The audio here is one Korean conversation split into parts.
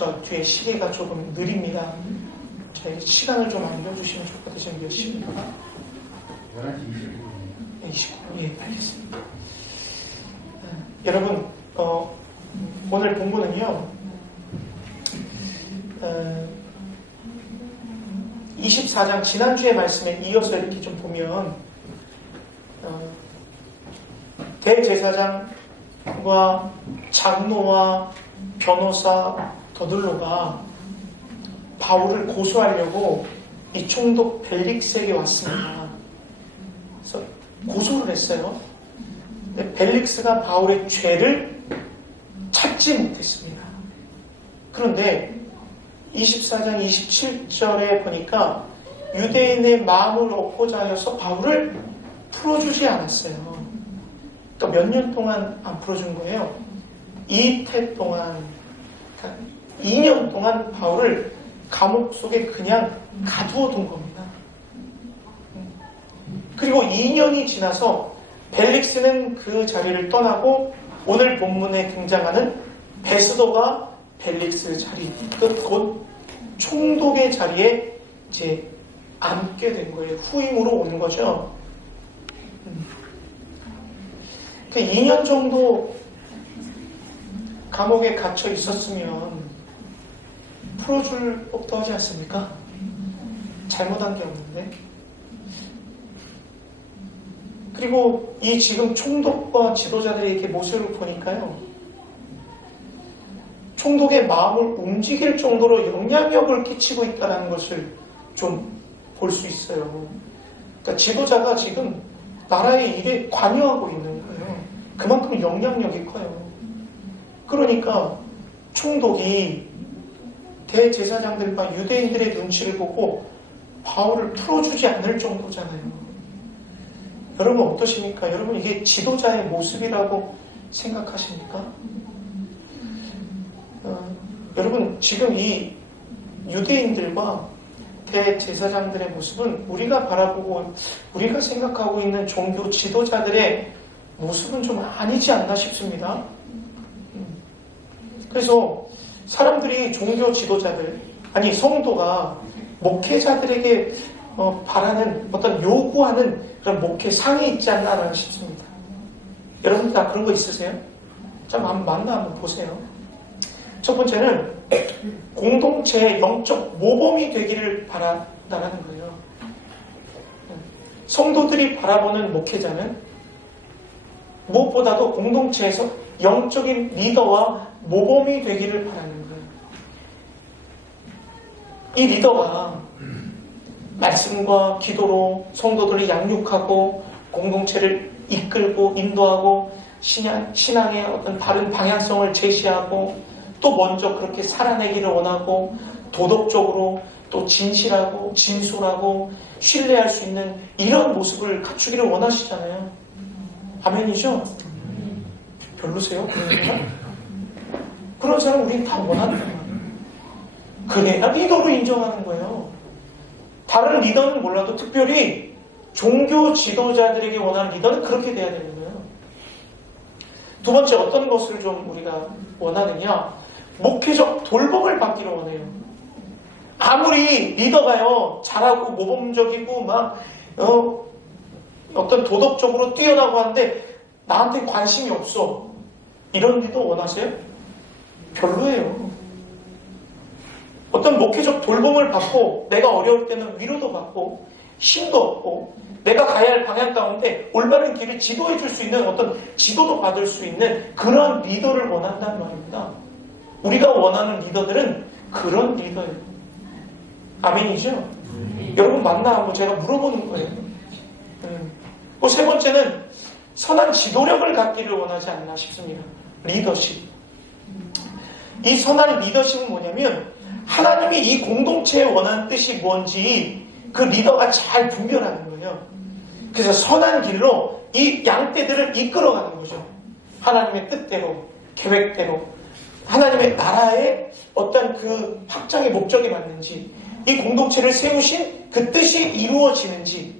저 뒤에 시계가 조금 느립니다. 저희 시간을 좀 알려주시면 좋겠다. 지금 몇 시입니까? 11시 29분. 예, 알겠습니다. 여러분, 오늘 본문은요, 24장 지난주의 말씀에 이어서 이렇게 좀 보면, 대제사장과 장로와 변호사 더들로가 바울을 고소하려고 이 총독 벨릭스에게 왔습니다. 그래서 고소를 했어요. 근데 벨릭스가 바울의 죄를 찾지 못했습니다. 그런데 24장 27절에 보니까 유대인의 마음을 얻고자 하여서 바울을 풀어주지 않았어요. 또 몇 년 동안 안 풀어준 거예요. 이태 동안, 그러니까 2년 동안 바울을 감옥 속에 그냥 가두어둔 겁니다. 그리고 2년이 지나서 벨릭스는 그 자리를 떠나고 오늘 본문에 등장하는 베스도가 벨릭스 자리, 곧 총독의 자리에 이제 앉게 된 거예요. 후임으로 온 거죠. 그 2년 정도 감옥에 갇혀 있었으면 풀어줄 법도 하지 않습니까? 잘못한 게 없는데. 그리고 이 지금 총독과 지도자들의 이렇게 모습을 보니까요, 총독의 마음을 움직일 정도로 영향력을 끼치고 있다는 것을 좀 볼 수 있어요. 그러니까 지도자가 지금 나라의 일에 관여하고 있는 거예요. 그만큼 영향력이 커요. 그러니까 총독이 대제사장들과 유대인들의 눈치를 보고 바울을 풀어주지 않을 정도잖아요. 여러분 어떠십니까? 여러분 이게 지도자의 모습이라고 생각하십니까? 여러분 지금 이 유대인들과 대제사장들의 모습은 우리가 바라보고 우리가 생각하고 있는 종교 지도자들의 모습은 좀 아니지 않나 싶습니다. 그래서 사람들이 종교 지도자들, 아니 성도가 목회자들에게 바라는 어떤 요구하는 그런 목회상이 있지 않나 싶습니다. 여러분 다 그런 거 있으세요? 좀 한번 보세요. 첫 번째는 공동체의 영적 모범이 되기를 바란다는 거예요. 성도들이 바라보는 목회자는 무엇보다도 공동체에서 영적인 리더와 모범이 되기를 바라는 거예요. 이 리더가 말씀과 기도로 성도들을 양육하고 공동체를 이끌고 인도하고 신앙의 어떤 바른 방향성을 제시하고 또 먼저 그렇게 살아내기를 원하고 도덕적으로 또 진실하고 진솔하고 신뢰할 수 있는 이런 모습을 갖추기를 원하시잖아요. 아멘이죠? 별로세요? 그런 사람 우리는 다 원하는 거예요. 그래야 리더로 인정하는 거예요. 다른 리더는 몰라도 특별히 종교 지도자들에게 원하는 리더는 그렇게 돼야 되는 거예요. 두 번째 어떤 것을 좀 우리가 원하느냐? 목회적 돌봄을 받기를 원해요. 아무리 리더가요 잘하고 모범적이고 막 어떤 도덕적으로 뛰어나고 하는데 나한테 관심이 없어. 이런 리더 원하세요? 별로예요. 어떤 목회적 돌봄을 받고 내가 어려울 때는 위로도 받고 힘도 얻고 내가 가야 할 방향 가운데 올바른 길을 지도해 줄 수 있는 어떤 지도도 받을 수 있는 그런 리더를 원한다는 말입니다. 우리가 원하는 리더들은 그런 리더예요. 아멘이죠? 여러분 맞나? 제가 물어보는 거예요. 세 번째는 선한 지도력을 갖기를 원하지 않나 싶습니다. 리더십. 이 선한 리더십은 뭐냐면 하나님이 이 공동체에 원하는 뜻이 뭔지 그 리더가 잘 분별하는 거예요. 그래서 선한 길로 이 양떼들을 이끌어가는 거죠. 하나님의 뜻대로, 계획대로, 하나님의 나라의 어떤 그 확장의 목적이 맞는지, 이 공동체를 세우신 그 뜻이 이루어지는지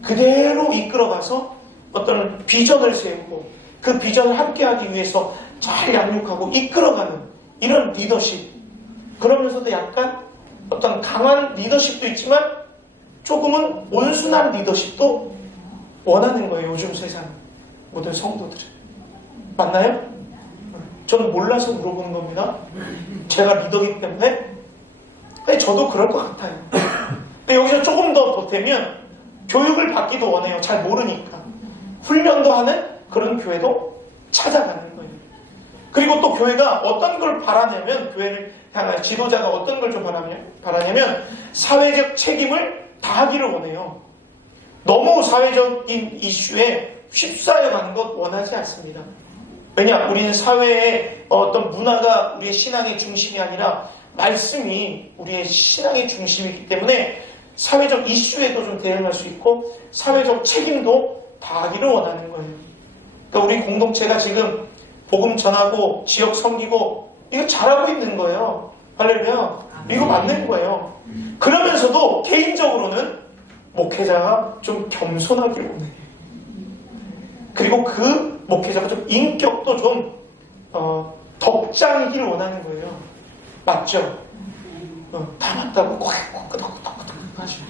그대로 이끌어가서 어떤 비전을 세우고 그 비전을 함께하기 위해서 잘 양육하고 이끌어가는 이런 리더십, 그러면서도 약간 어떤 강한 리더십도 있지만 조금은 온순한 리더십도 원하는 거예요. 요즘 세상 모든 성도들은. 맞나요? 저는 몰라서 물어보는 겁니다. 제가 리더이기 때문에. 아니, 저도 그럴 것 같아요. 근데 여기서 조금 더 보태면 교육을 받기도 원해요. 잘 모르니까. 훈련도 하는 그런 교회도 찾아가는 거예요. 그리고 또 교회가 어떤 걸 바라냐면, 교회를 향한 지도자가 어떤 걸 좀 바라냐면 사회적 책임을 다하기를 원해요. 너무 사회적인 이슈에 휩싸여 가는 것 원하지 않습니다. 왜냐? 우리는 사회의 어떤 문화가 우리의 신앙의 중심이 아니라 말씀이 우리의 신앙의 중심이기 때문에 사회적 이슈에도 좀 대응할 수 있고 사회적 책임도 다하기를 원하는 거예요. 그러니까 우리 공동체가 지금 복음 전하고 지역 섬기고 이거 잘하고 있는 거예요. 할렐루야. 이거 맞는 거예요. 그러면서도 개인적으로는 목회자가 좀 겸손하길 원해요. 그리고 그 목회자가 좀 인격도 좀 덕장이길 원하는 거예요. 맞죠? 다 맞다고 꽉꽉꽉꽉꽉 하시고.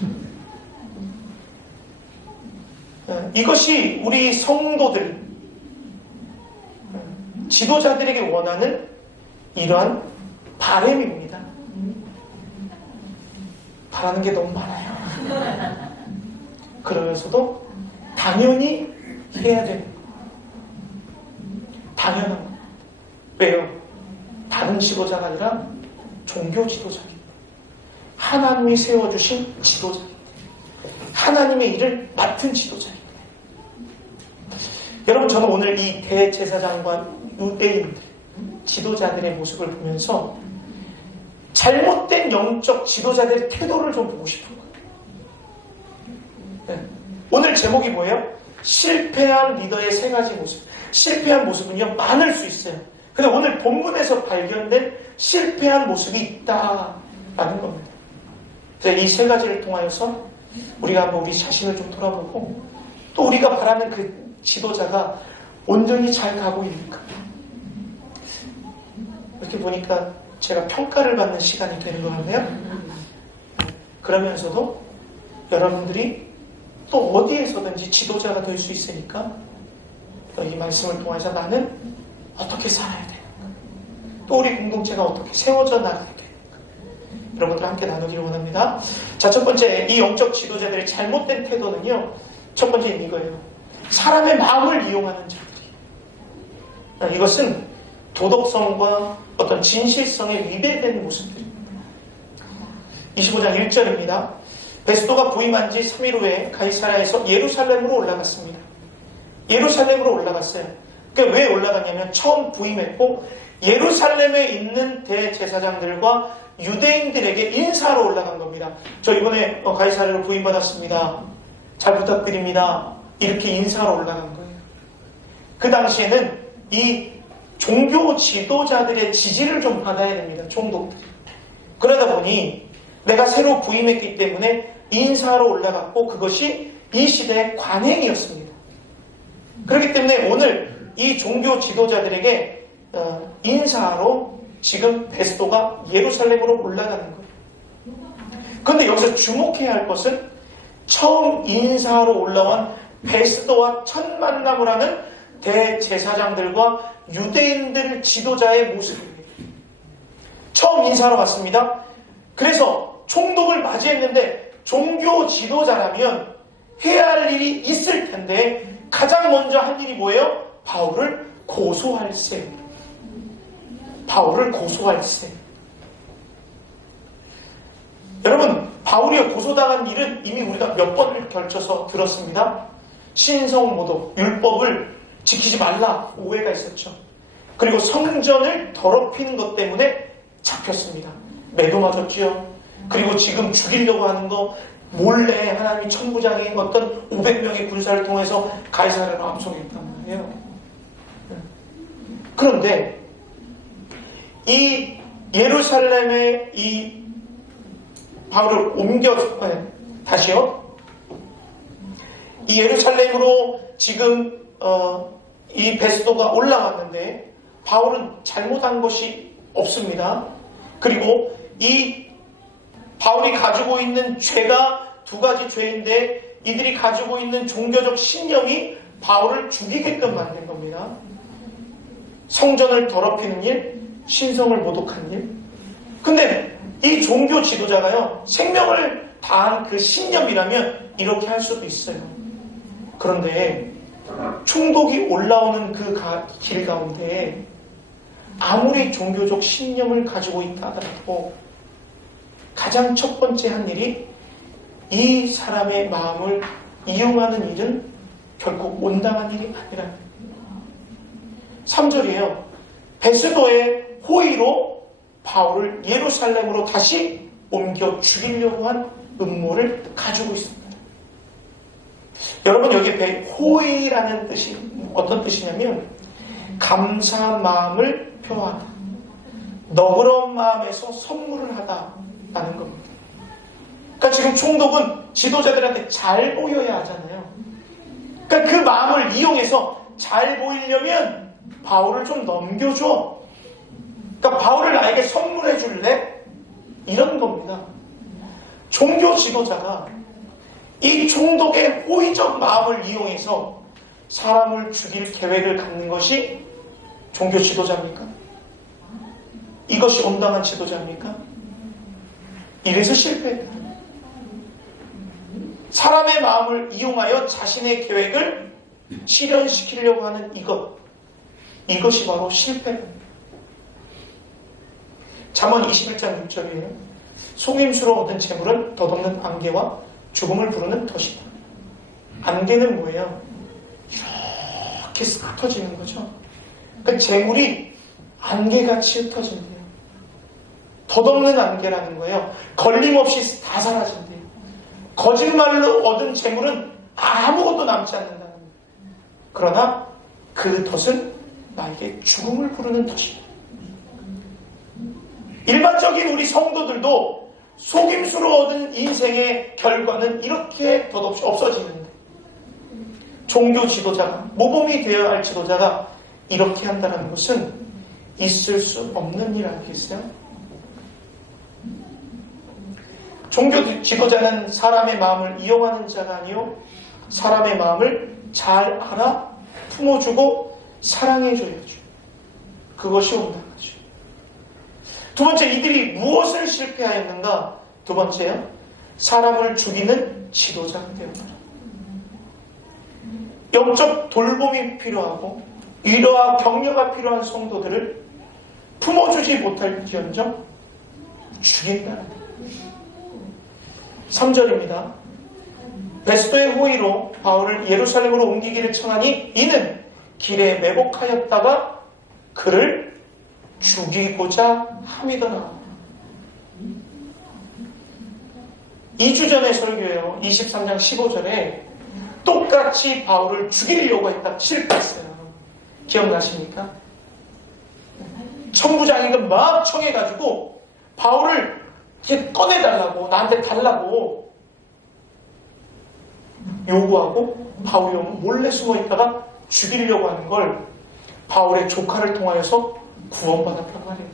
이것이 우리 성도들, 지도자들에게 원하는 이러한 바람입니다. 바라는 게 너무 많아요. 그러면서도 당연히 해야 되는 거. 당연한 거. 왜요? 다른 지도자가 아니라 종교 지도자입니다. 하나님이 세워주신 지도자입니다. 하나님의 일을 맡은 지도자입니다. 여러분, 저는 오늘 이 대제사장과 유대인들, 지도자들의 모습을 보면서 잘못된 영적 지도자들의 태도를 좀 보고 싶은 거예요. 네. 오늘 제목이 뭐예요? 실패한 리더의 세 가지 모습. 실패한 모습은요, 많을 수 있어요. 근데 오늘 본문에서 발견된 실패한 모습이 있다라는 겁니다. 이 세 가지를 통하여서 우리가 한번 우리 자신을 좀 돌아보고 또 우리가 바라는 그 지도자가 온전히 잘 가고 있는가. 이렇게 보니까 제가 평가를 받는 시간이 되는 것 같네요. 그러면서도 여러분들이 또 어디에서든지 지도자가 될 수 있으니까 이 말씀을 통해서 나는 어떻게 살아야 되는가, 또 우리 공동체가 어떻게 세워져 나가야 되는가, 여러분들 함께 나누기를 원합니다. 자, 첫 번째, 이 영적 지도자들의 잘못된 태도는요, 첫 번째는 이거예요. 사람의 마음을 이용하는 자들이. 이것은 도덕성과 어떤 진실성에 위배되는 모습들입니다. 25장 1절입니다. 베스도가 부임한 지 3일 후에 가이사랴에서 예루살렘으로 올라갔습니다. 예루살렘으로 올라갔어요. 그러니까 왜 올라갔냐면 처음 부임했고 예루살렘에 있는 대제사장들과 유대인들에게 인사하러 올라간 겁니다. 저 이번에 가이사랴로 부임받았습니다. 잘 부탁드립니다. 이렇게 인사하러 올라간 거예요. 그 당시에는 이 종교 지도자들의 지지를 좀 받아야 됩니다. 총독들이. 그러다 보니 내가 새로 부임했기 때문에 인사하러 올라갔고 그것이 이 시대의 관행이었습니다. 그렇기 때문에 오늘 이 종교 지도자들에게 인사하러 지금 베스도가 예루살렘으로 올라가는 거예요. 그런데 여기서 주목해야 할 것은 처음 인사하러 올라온 베스도와 첫 만남을 하는 대제사장들과 유대인들 지도자의 모습이에요. 처음 인사하러 갔습니다. 그래서 총독을 맞이했는데 종교 지도자라면 해야 할 일이 있을 텐데 가장 먼저 한 일이 뭐예요? 바울을 고소할세. 바울을 고소할세. 여러분, 바울이 고소당한 일은 이미 우리가 몇 번을 걸쳐서 들었습니다. 신성모독, 율법을 지키지 말라 오해가 있었죠. 그리고 성전을 더럽히는 것 때문에 잡혔습니다. 매도 맞았죠. 그리고 지금 죽이려고 하는 거 몰래 하나님이 천부장의 어떤 500명의 군사를 통해서 가이사랴로 압송했단 말이에요. 그런데 이 예루살렘에 이 바울을 다시요. 이 예루살렘으로 지금 이 베스도가 올라왔는데 바울은 잘못한 것이 없습니다. 그리고 이 바울이 가지고 있는 죄가 두 가지 죄인데 이들이 가지고 있는 종교적 신념이 바울을 죽이게끔 만든 겁니다. 성전을 더럽히는 일, 신성을 모독한 일. 근데 이 종교 지도자가요, 생명을 다한 그 신념이라면 이렇게 할 수도 있어요. 그런데 총독이 올라오는 그 길 가운데 아무리 종교적 신념을 가지고 있다 하더라도 가장 첫 번째 한 일이 이 사람의 마음을 이용하는 일은 결국 온당한 일이 아니라 3절이에요. 베스도의 호의로 바울을 예루살렘으로 다시 옮겨 죽이려고 한 음모를 가지고 있습니다. 여러분 여기 호의라는 뜻이 어떤 뜻이냐면 감사한 마음을 표하다. 너그러운 마음에서 선물을 하다라는 겁니다. 그러니까 지금 총독은 지도자들한테 잘 보여야 하잖아요. 그러니까 그 마음을 이용해서 잘 보이려면 바울을 좀 넘겨줘. 그러니까 바울을 나에게 선물해 줄래? 이런 겁니다. 종교 지도자가 이 총독의 호의적 마음을 이용해서 사람을 죽일 계획을 갖는 것이 종교 지도자입니까? 이것이 온당한 지도자입니까? 이래서 실패했다. 사람의 마음을 이용하여 자신의 계획을 실현시키려고 하는 이것이 바로 실패입니다. 잠언 21장 6절이에요. 속임수로 얻은 재물은 덧없는 안개와 죽음을 부르는 덫이다. 안개는 뭐예요? 이렇게 쓱 흩어지는 거죠. 그러니까 재물이 안개같이 흩어진대요. 덧없는 안개라는 거예요. 걸림없이 다 사라진대요. 거짓말로 얻은 재물은 아무것도 남지 않는다는 거예요. 그러나 그 덫은 나에게 죽음을 부르는 덫이다. 일반적인 우리 성도들도 속임수로 얻은 인생의 결과는 이렇게 덧없이 없어지는데 종교 지도자가, 모범이 되어야 할 지도자가 이렇게 한다는 것은 있을 수 없는 일 아니겠어요? 종교 지도자는 사람의 마음을 이용하는 자가 아니요 사람의 마음을 잘 알아 품어주고 사랑해줘야죠. 그것이 온당하죠. 두 번째, 이들이 무엇을 실패하였는가? 두 번째요, 사람을 죽이는 지도자가 되었다. 영적 돌봄이 필요하고 위로와 격려가 필요한 성도들을 품어주지 못할지언정 죽인다는 것. 3절입니다. 베스도의 호의로 바울을 예루살렘으로 옮기기를 청하니 이는 길에 매복하였다가 그를 죽이고자 함이더라. 2주 전에 설교에요. 23장 15절에 똑같이 바울을 죽이려고 했다. 실패했어요. 기억나십니까? 천부장이가 막 청해가지고 바울을 이렇게 꺼내달라고, 나한테 달라고 요구하고 바울이 몰래 숨어있다가 죽이려고 하는 걸 바울의 조카를 통하여서 구원받았단 말이에요.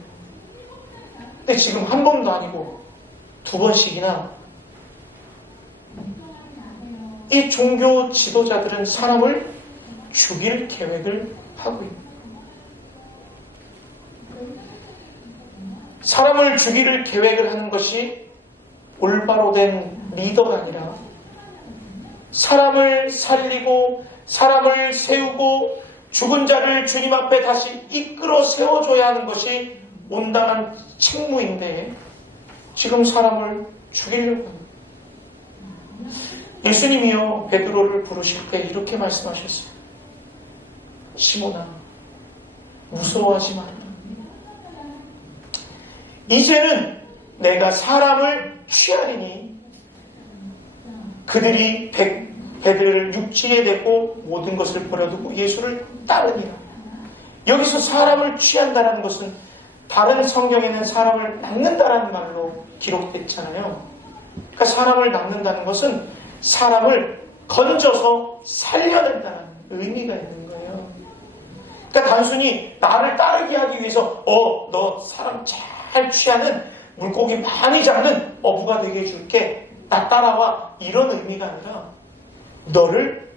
근데 지금 한 번도 아니고 두 번씩이나 이 종교 지도자들은 사람을 죽일 계획을 하고 있습니다. 사람을 죽일 계획을 하는 것이 올바로 된 리더가 아니라 사람을 살리고 사람을 세우고 죽은 자를 주님 앞에 다시 이끌어 세워줘야 하는 것이 온당한 책무인데 지금 사람을 죽이려고 합니다. 예수님이요 베드로를 부르실 때 이렇게 말씀하셨어요. 시몬아, 무서워하지 말라. 이제는 내가 사람을 취하리니 그들이 배들을 육지에 대고 모든 것을 버려두고 예수를 따르니라. 여기서 사람을 취한다는 것은 다른 성경에는 사람을 낚는다라는 말로 기록됐잖아요. 그러니까 사람을 낚는다는 것은 사람을 건져서 살려낸다는 의미가 있는 거예요. 그러니까 단순히 나를 따르게 하기 위해서 너 사람 잘 취하는 물고기 많이 잡는 어부가 되게 해줄게. 나 따라와. 이런 의미가 아니라 너를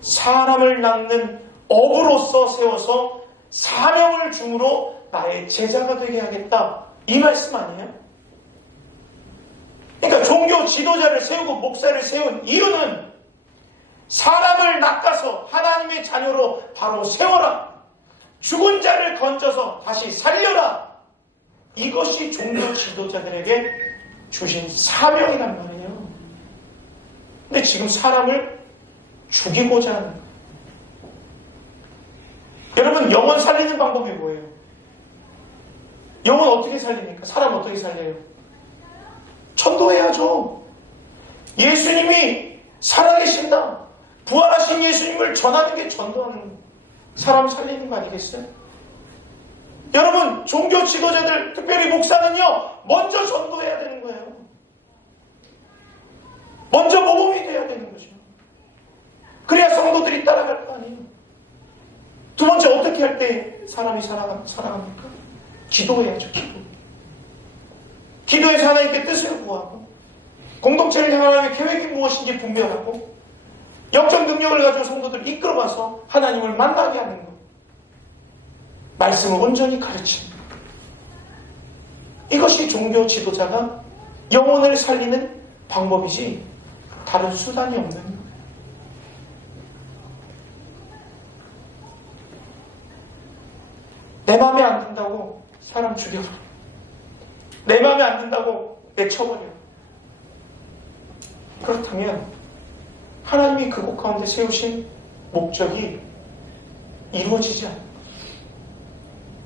사람을 낚는 어부로서 세워서 사명을 줌으로 나의 제자가 되게 하겠다. 이 말씀 아니에요? 그러니까 종교 지도자를 세우고 목사를 세운 이유는 사람을 낚아서 하나님의 자녀로 바로 세워라. 죽은 자를 건져서 다시 살려라. 이것이 종교 지도자들에게 주신 사명이란 말이에요. 근데 지금 사람을 죽이고자 하는 거예요. 여러분, 영혼 살리는 방법이 뭐예요? 영혼 어떻게 살립니까? 사람 어떻게 살려요? 전도해야죠. 예수님이 살아계신다. 부활하신 예수님을 전하는 게 전도하는 거예요. 사람 살리는 거 아니겠어요? 여러분, 종교 지도자들, 특별히 목사는요, 먼저 전도해야 되는 거예요. 먼저 모범이 돼야 되는 거죠. 그래야 성도들이 따라갈 거 아니에요. 두 번째, 어떻게 할 때 사람이 살아갑니까? 기도해야죠, 기도. 기도해서 하나님께 뜻을 구하고, 공동체를 향한 하나님의 계획이 무엇인지 분별하고, 영적 능력을 가지고 성도들을 이끌어가서 하나님을 만나게 하는 것. 말씀을 온전히 가르치는 것. 이것이 종교 지도자가 영혼을 살리는 방법이지 다른 수단이 없는 거예요. 내 마음에 안 든다고 사람 죽여라. 내 마음에 안 든다고 내쳐버려. 그렇다면 하나님이 그곳 가운데 세우신 목적이 이루어지지 않는 거예요.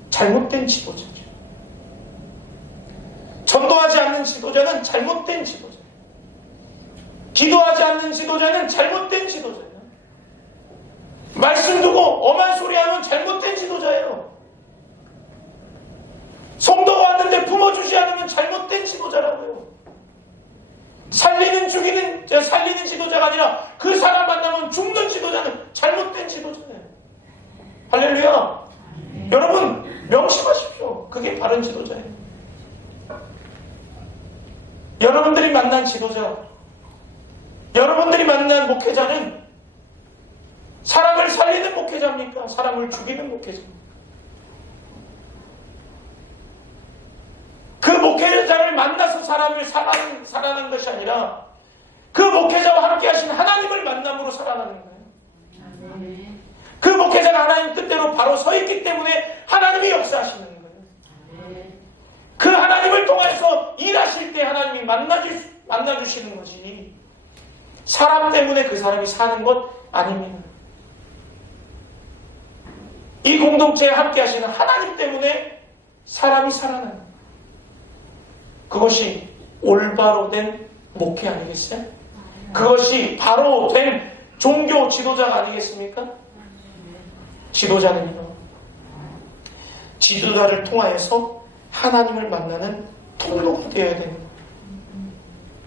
잘못된 지도자죠. 전도하지 않는 지도자는 잘못된 지도자예요. 기도하지 않는 지도자는 잘못된 지도자예요. 말씀 두고 엄한 소리 하면 잘못된 지도자예요. 성도가 왔는데 품어주지 않으면 잘못된 지도자라고요. 살리는 지도자가 아니라 그 사람 만나면 죽는 지도자는 잘못된 지도자예요. 할렐루야. 여러분, 명심하십시오. 그게 바른 지도자예요. 여러분들이 만난 지도자, 여러분들이 만난 목회자는 사람을 살리는 목회자입니까? 사람을 죽이는 목회자입니까? 그 목회자를 만나서 사람을 살아나는 것이 아니라 그 목회자와 함께 하신 하나님을 만남으로 살아나는 거예요. 그 목회자가 하나님 뜻대로 바로 서 있기 때문에 하나님이 역사하시는 거예요. 그 하나님을 통해서 일하실 때 하나님이 만나주시는 거지, 사람 때문에 그 사람이 사는 것 아닙니다. 이 공동체에 함께 하시는 하나님 때문에 사람이 살아나는 거예요. 그것이 올바로 된 목회 아니겠어요? 그것이 바로 된 종교 지도자가 아니겠습니까? 지도자는요, 지도자를 통하여서 하나님을 만나는 통로가 되어야 되는 거예요.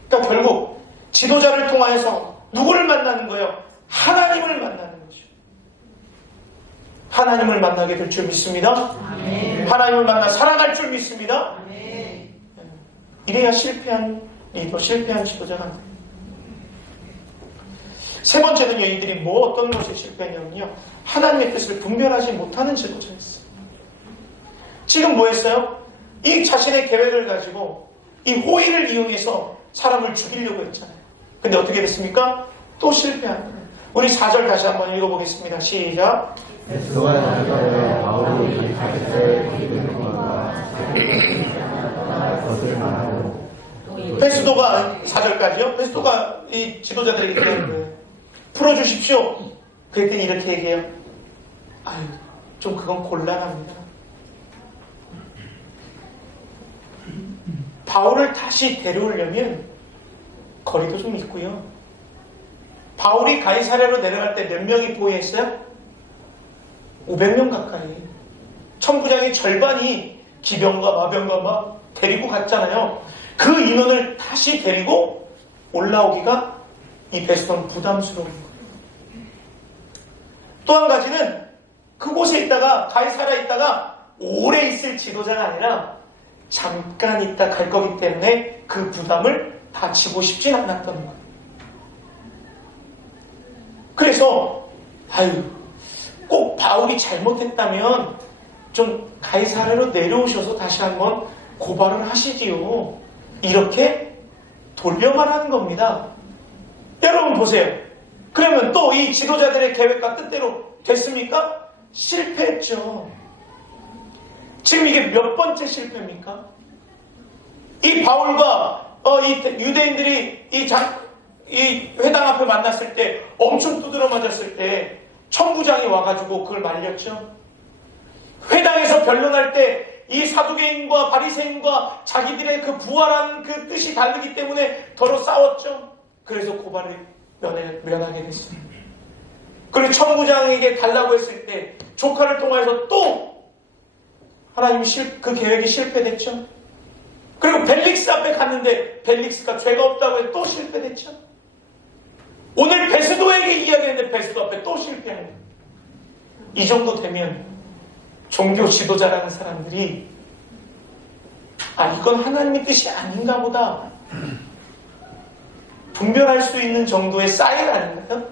그러니까 결국 지도자를 통하여서 누구를 만나는 거예요? 하나님을 만나는 거죠. 하나님을 만나게 될 줄 믿습니다. 아멘. 하나님을 만나 살아갈 줄 믿습니다. 아멘. 이래야 실패한 리더, 실패한 지도자가 안 돼요. 세 번째는요, 이들이 어떤 것에 실패했냐면요, 하나님의 뜻을 분별하지 못하는 지도자였어요. 지금 뭐 했어요? 이 자신의 계획을 가지고 이 호의를 이용해서 사람을 죽이려고 했잖아요. 근데 어떻게 됐습니까? 또 실패한 거예요. 우리 4절 다시 한번 읽어보겠습니다. 시작. 베스도가 4절까지요. 베스도가 이 지도자들에게 얘기하는 거예요. 풀어주십시오. 그랬더니 이렇게 얘기해요. 아유, 좀 그건 곤란합니다. 바울을 다시 데려오려면 거리도 좀 있고요. 바울이 가이사랴로 내려갈 때 몇 명이 보호했어요? 500명 가까이. 천부장의 절반이 기병과 마병과 막 데리고 갔잖아요. 그 인원을 다시 데리고 올라오기가 이 베스도는 부담스러운 거예요. 또 한 가지는 그곳에 있다가 가이사랴에 있다가 오래 있을 지도자가 아니라 잠깐 있다 갈 거기 때문에 그 부담을 다 지고 싶진 않았던 거예요. 그래서 꼭 바울이 잘못했다면 좀 가이사랴로 내려오셔서 다시 한번 고발을 하시지요. 이렇게 돌려 말하는 겁니다. 여러분 보세요. 그러면 또 이 지도자들의 계획과 뜻대로 됐습니까? 실패했죠. 지금 이게 몇 번째 실패입니까? 이 바울과 이 유대인들이 이 회당 앞에 만났을 때 엄청 두드려 맞았을 때 천부장이 와가지고 그걸 말렸죠. 회당에서 변론할 때 이 사두개인과 바리새인과 자기들의 그 부활한 그 뜻이 다르기 때문에 더러 싸웠죠. 그래서 고발을 면하게 됐습니다. 그리고 천부장에게 달라고 했을 때 조카를 통해서 또 하나님이 그 계획이 실패됐죠. 그리고 벨릭스 앞에 갔는데 벨릭스가 죄가 없다고 해서 또 실패됐죠. 오늘 베스도에게 이야기했는데 베스도 앞에 또 실패하는 거예요. 이 정도 되면 종교 지도자라는 사람들이 이건 하나님의 뜻이 아닌가 보다 분별할 수 있는 정도의 사인 아닌가요?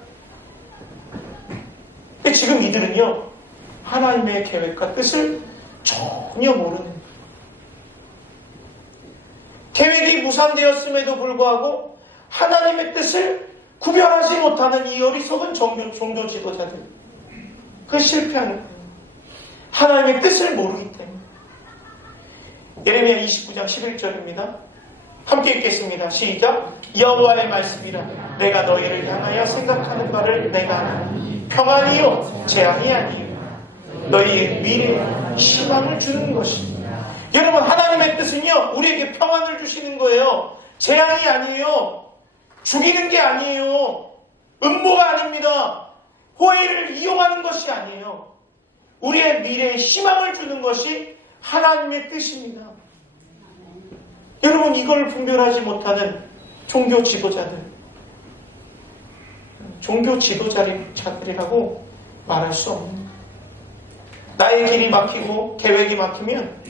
근데 지금 이들은요 하나님의 계획과 뜻을 전혀 모르는 거예요. 계획이 무산되었음에도 불구하고 하나님의 뜻을 구별하지 못하는 이 어리석은 종교 지도자들, 그 실패하는 거예요. 하나님의 뜻을 모르기 때문에. 예레미야 29장 11절입니다. 함께 읽겠습니다. 시작. 여호와의 말씀이라. 내가 너희를 향하여 생각하는 바를 내가 아나니 평안이요 재앙이 아니요 너희의 미래에 희망을 주는 것입니다. 여러분 하나님의 뜻은요 우리에게 평안을 주시는 거예요. 재앙이 아니에요. 죽이는 게 아니에요. 음모가 아닙니다. 호의를 이용하는 것이 아니에요. 우리의 미래에 희망을 주는 것이 하나님의 뜻입니다. 여러분 이걸 분별하지 못하는 종교 지도자들, 종교 지도자들이라고 말할 수 없는 거예요. 나의 길이 막히고 계획이 막히면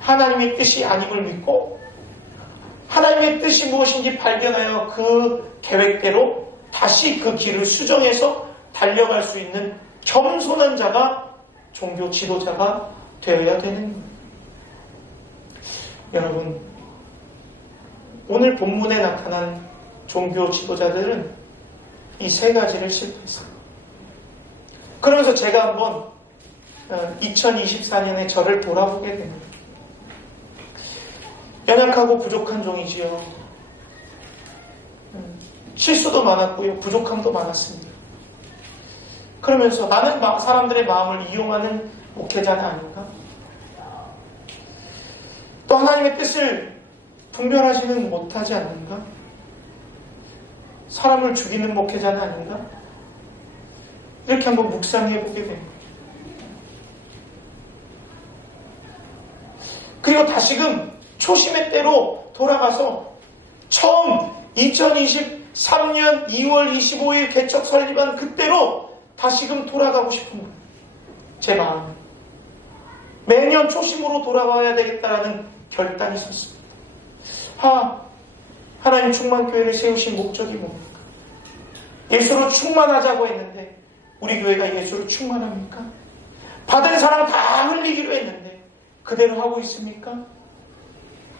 하나님의 뜻이 아님을 믿고 하나님의 뜻이 무엇인지 발견하여 그 계획대로 다시 그 길을 수정해서 달려갈 수 있는 겸손한 자가 종교 지도자가 되어야 되는 거예요. 여러분 오늘 본문에 나타난 종교 지도자들은 이 세 가지를 실패했어요. 그러면서 제가 한번 2024년에 저를 돌아보게 됩니다. 연약하고 부족한 종이지요. 실수도 많았고요. 부족함도 많았습니다. 그러면서 나는 사람들의 마음을 이용하는 목회자는 아닌가? 또 하나님의 뜻을 분별하지는 못하지 않는가? 사람을 죽이는 목회자는 아닌가? 이렇게 한번 묵상해 보게 됩니다. 그리고 다시금 초심의 때로 돌아가서 처음 2023년 2월 25일 개척 설립한 그때로 다시금 돌아가고 싶은 거예요. 제 마음에. 매년 초심으로 돌아가야 되겠다라는 결단이 섰습니다. 하나님 충만교회를 세우신 목적이 뭡니까? 예수로 충만하자고 했는데 우리 교회가 예수로 충만합니까? 받은 사랑 다 흘리기로 했는데 그대로 하고 있습니까?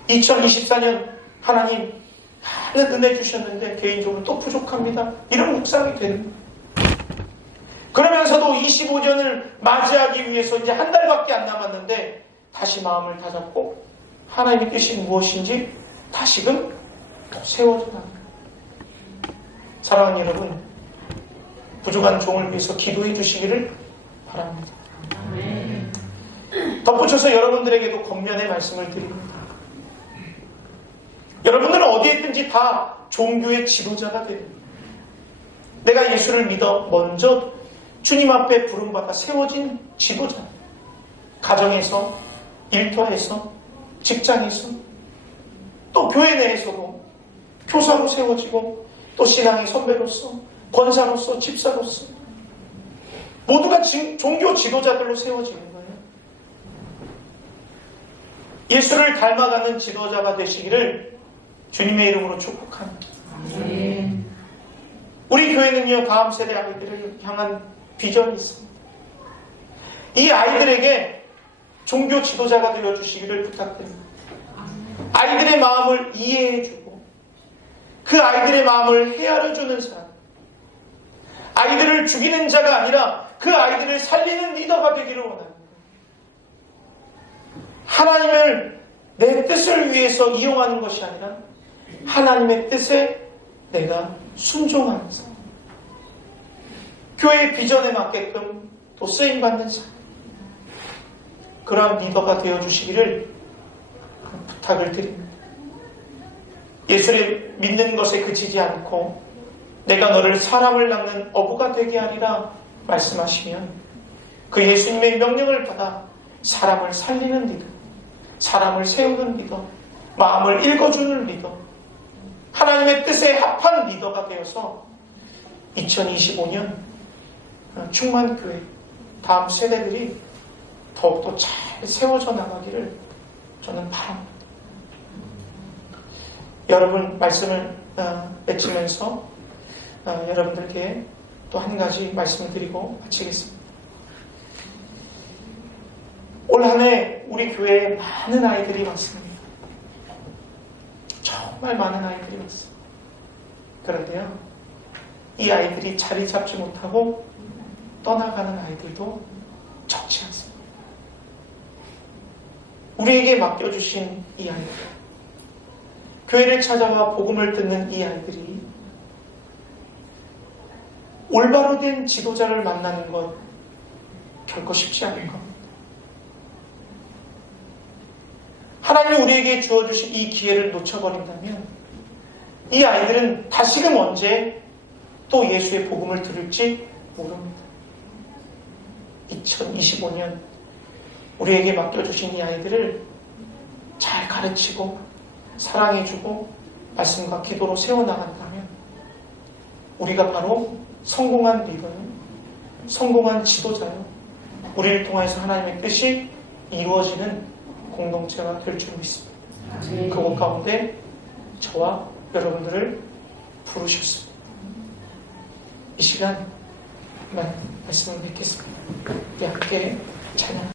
2024년 하나님 많은 은혜 주셨는데 개인적으로 또 부족합니다. 이런 묵상이 되는 거예요. 그러면서도 25년을 맞이하기 위해서 이제 한 달밖에 안 남았는데 다시 마음을 다잡고 하나님의 뜻이 무엇인지 다시금 세워져 나갑니다. 사랑하는 여러분, 부족한 종을 위해서 기도해 주시기를 바랍니다. 덧붙여서 여러분들에게도 권면의 말씀을 드립니다. 여러분들은 어디에 있든지 다 종교의 지도자가 됩니다. 내가 예수를 믿어 먼저 주님 앞에 부름받아 세워진 지도자. 가정에서, 일터에서, 직장에서, 또 교회 내에서도 교사로 세워지고 또 신앙의 선배로서, 권사로서, 집사로서 모두가 종교 지도자들로 세워지는 거예요. 예수를 닮아가는 지도자가 되시기를 주님의 이름으로 축복합니다. 우리 교회는요, 다음 세대 아이들을 향한 비전이 있습니다. 이 아이들에게 종교 지도자가 되어주시기를 부탁드립니다. 아이들의 마음을 이해해주고 그 아이들의 마음을 헤아려주는 사람, 아이들을 죽이는 자가 아니라 그 아이들을 살리는 리더가 되기를 원합니다. 하나님을 내 뜻을 위해서 이용하는 것이 아니라 하나님의 뜻에 내가 순종하는 사람, 교회의 비전에 맞게끔 또 쓰임받는 사람, 그러한 리더가 되어주시기를 부탁을 드립니다. 예수를 믿는 것에 그치지 않고 내가 너를 사람을 낚는 어부가 되게 하리라 말씀하시면 그 예수님의 명령을 받아 사람을 살리는 리더, 사람을 세우는 리더, 마음을 읽어주는 리더, 하나님의 뜻에 합한 리더가 되어서 2025년 충만교회 다음 세대들이 더욱더 잘 세워져 나가기를 저는 바랍니다. 여러분 말씀을 맺으면서 여러분들께 또 한 가지 말씀을 드리고 마치겠습니다. 올 한 해 우리 교회에 많은 아이들이 왔습니다. 정말 많은 아이들이 왔습니다. 그런데요, 이 아이들이 자리 잡지 못하고 떠나가는 아이들도 적지 않습니다. 우리에게 맡겨주신 이 아이들, 교회를 찾아와 복음을 듣는 이 아이들이 올바로 된 지도자를 만나는 것 결코 쉽지 않을 겁니다. 하나님이 우리에게 주어주신 이 기회를 놓쳐버린다면 이 아이들은 다시금 언제 또 예수의 복음을 들을지 모릅니다. 2025년 우리에게 맡겨주신 이 아이들을 잘 가르치고 사랑해주고 말씀과 기도로 세워나간다면 우리가 바로 성공한 리더요, 성공한 지도자요, 우리를 통해서 하나님의 뜻이 이루어지는 공동체가 될 줄 믿습니다. 그곳 가운데 저와 여러분들을 부르셨습니다. 이 시간 말씀을 맺겠습니다. 우리 함께 찬양.